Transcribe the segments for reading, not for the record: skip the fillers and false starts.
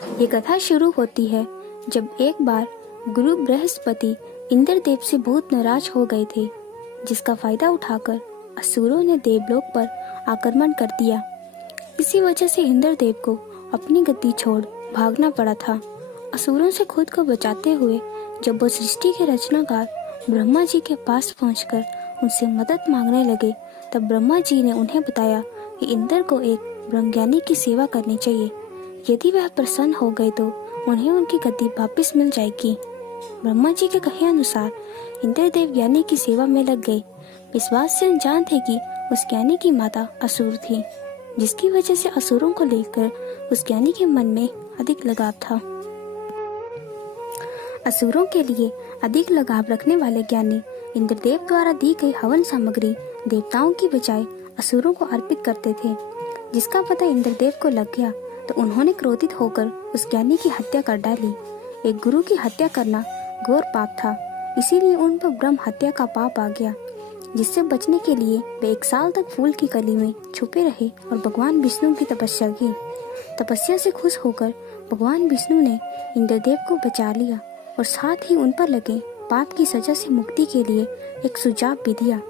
ये कथा शुरू होती है जब एक बार गुरु बृहस्पति इंद्रदेव से बहुत नाराज हो गए थे, जिसका फायदा उठाकर असुरों ने देवलोक पर आक्रमण कर दिया। इसी वजह से इंद्रदेव को अपनी गद्दी छोड़ भागना पड़ा था। असुरों से खुद को बचाते हुए जब वो सृष्टि के रचनाकार ब्रह्मा जी के पास पहुंचकर उनसे मदद मांगने लगे, तब ब्रह्मा जी ने उन्हें बताया कि इंद्र को एक ब्रह्मज्ञानी की सेवा करनी चाहिए। यदि वह प्रसन्न हो गए तो उन्हें उनकी गद्दी वापस मिल जाएगी। ब्रह्मा जी के कहे अनुसार इंद्रदेव ज्ञानी की सेवा में लग गए। इस बात से अनजान थे कि उस ज्ञानी की माता असुर थी, जिसकी वजह से असुरों को लेकर उस ज्ञानी के मन में अधिक लगाव था। असुरों के लिए अधिक लगाव रखने वाले ज्ञानी इंद्रदेव द्वारा दी गई हवन सामग्री देवताओं की बजाय असुरों को अर्पित करते थे। जिसका पता इंद्रदेव को लग गया तो उन्होंने क्रोधित होकर उस ज्ञानी की हत्या कर डाली। एक गुरु की हत्या करना घोर पाप था, इसीलिए उन पर ब्रह्म हत्या का पाप आ गया, जिससे बचने के लिए वे 1 साल तक फूल की कली में छुपे रहे और भगवान विष्णु की तपस्या की। तपस्या से खुश होकर भगवान विष्णु ने इंद्रदेव को बचा लिया और साथ ही उन पर लगे पाप की सजा से मुक्ति के लिए एक सुझाव भी दिया।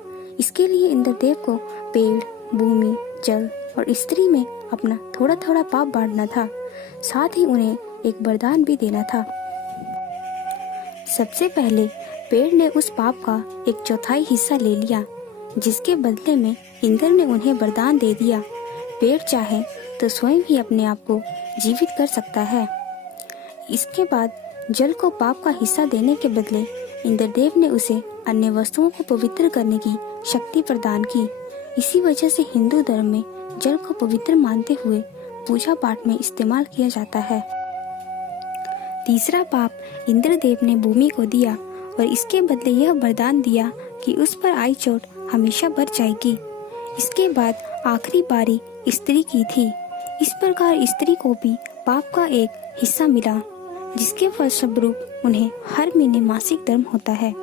इसके लिए इंद्रदेव को पेड़, भूमि, जल और स्त्री में अपना थोड़ा थोड़ा पाप बांटना था। साथ ही उन्हें एक वरदान भी देना था। सबसे पहले पेड़ ने उस पाप का 1/4 हिस्सा ले लिया, जिसके बदले में इंद्र ने उन्हें वरदान दे दिया। पेड़ चाहे तो स्वयं ही अपने आप को जीवित कर सकता है। इसके बाद जल को पाप का हिस्सा देने के बदले इंद्रदेव ने उसे अन्य वस्तुओं को पवित्र करने की शक्ति प्रदान की। इसी वजह से हिंदू धर्म में जल को पवित्र मानते हुए पूजा पाठ में इस्तेमाल किया जाता है। तीसरा पाप इंद्रदेव ने भूमि को दिया और इसके बदले यह वरदान दिया कि उस पर आई चोट हमेशा बच जाएगी। इसके बाद आखिरी बारी स्त्री की थी। इस प्रकार स्त्री को भी पाप का एक हिस्सा मिला, जिसके फलस्वरूप उन्हें हर महीने मासिक धर्म होता है।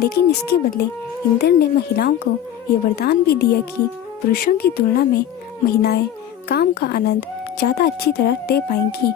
लेकिन इसके बदले इंद्र ने महिलाओं को ये वरदान भी दिया कि पुरुषों की तुलना में महिलाएं काम का आनंद ज्यादा अच्छी तरह दे पाएंगी।